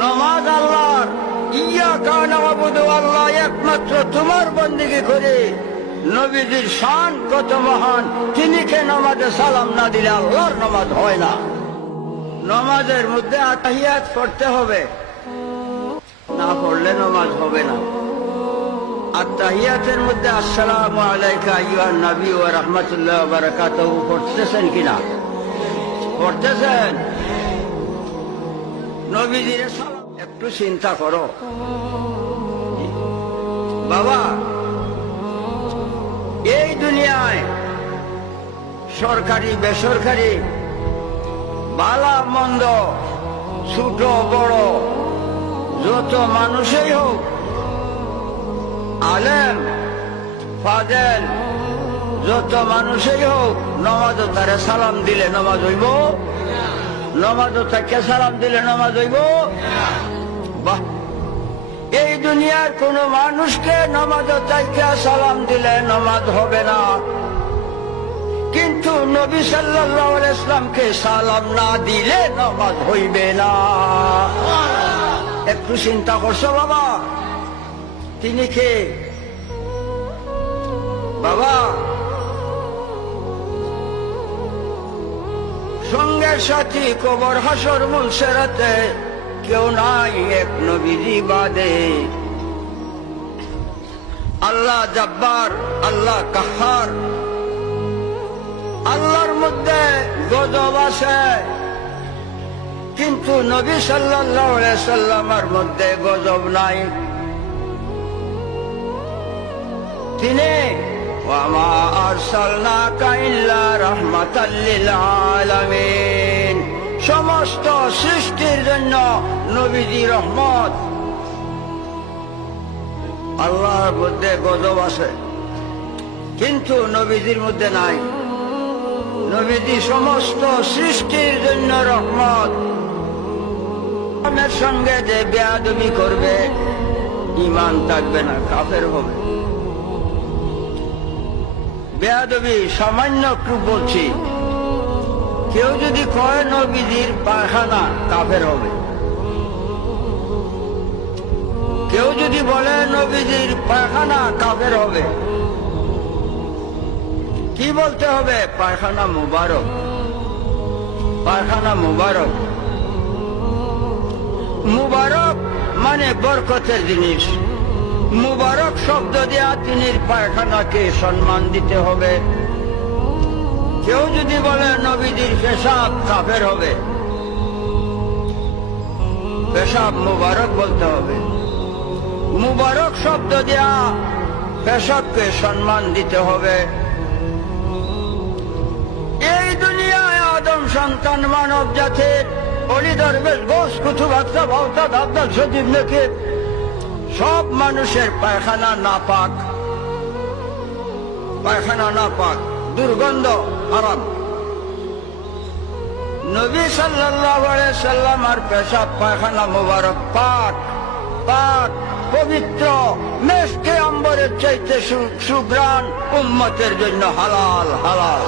নামাজ আল্লাহর, ইয়াকা না'বুদু, আল্লাহ একমাত্র তোমার বন্দেগী করে। নবীজির শান কত মহান, তিনি কে নামাজে সালাম না দিলে আল্লাহর নামাজ হয় না। নামাজের মধ্যে আতাহিয়াত পড়তে হবে, না পড়লে নামাজ হবে না। আত্তাহিয়াতের মধ্যে আসসালামু আলাইকা আইয়ুহান নবী ওয়া রাহমাতুল্লাহি ওয়া বারাকাতুহু পড়তেছেন কিনা? পড়তেছেন? নবীজির সালাম একটু চিন্তা করো বাবা। এই দুনিয়ায় সরকারি বেসরকারি, ভালো মন্দ, ছোট বড় যত মানুষই হোক, আলেম ফাজেল যত মানুষই হোক, নামাজও তারে সালাম দিলে নামাজ হইব? নামাজও তাকে সালাম দিলে নামাজ হইব? বাহ! এই দুনিয়ার কোন মানুষকে নামাজও তাকে সালাম দিলে নামাজ হবে না, কিন্তু নবী সাল্লাল্লাহু আলাইহি ওয়াসাল্লামকে সালাম না দিলে নামাজ হইবে না। একটু চিন্তা করছো বাবা? তিনি কে বাবা? সঙ্গের সাথী কবর হাসর মুলসেরাতে কেউ নাই এক নবীজি বাদে। আল্লাহ জব্বার, আল্লাহ কাহ্হার, আল্লাহর মধ্যে গজব আছে, কিন্তু নবী সাল্লাল্লাহু আলাইহি ওয়াসাল্লামের মধ্যে গজব নাই। তিনি ওয়া মা আরসালনাকা ইল্লা রাহমাতাল লিল আলামিন, সমস্ত সৃষ্টির জন্য নবীজি রহমত। আল্লাহর মধ্যে গজব আছে, কিন্তু নবীজির মধ্যে নাই। নবীজি সমস্ত সৃষ্টির জন্য রহমত। ইসলামের সঙ্গে যে বেয়াদবি করবে, ঈমান থাকবে না, কাফের হবে। বেয়াদবি সামান্য একটু বলছি, কেউ যদি কয় নবীজির পায়খানা, কাফের হবে। কেউ যদি বলে নবীজির পায়খানা, কাফের হবে। কি বলতে হবে? পায়খানা মুবারক, পায়খানা মুবারক। মুবারক মানে বরকতের জিনিস। মুবারক শব্দ দেয়া তিনির পায়খানাকে সম্মান দিতে হবে। কেউ যদি বলে নবীজির পেশাব, কাফের হবে। পেশাব মুবারক বলতে হবে। মুবারক শব্দ দেয়া পেশাবকে সম্মান দিতে হবে। এই দুনিয়ায় আদম সন্তান মানব জাতির অলি দরবেশ গোস কুতুব আকতাব আওতাদ আব্দাল সজীব নকিব সব মানুষের পায়খানা নাপাক, পায়খানা নাপাক, দুর্গন্ধ, হারাম। নবী সাল্লাল্লাহু আলাইহি ওয়াসাল্লাম আর পেশাব পায়খানা মুবারক পাক, পাক, পবিত্র, মেশকে আম্বরের চাইতে সুঘ্রাণ, উম্মতের জন্য হালাল, হালাল।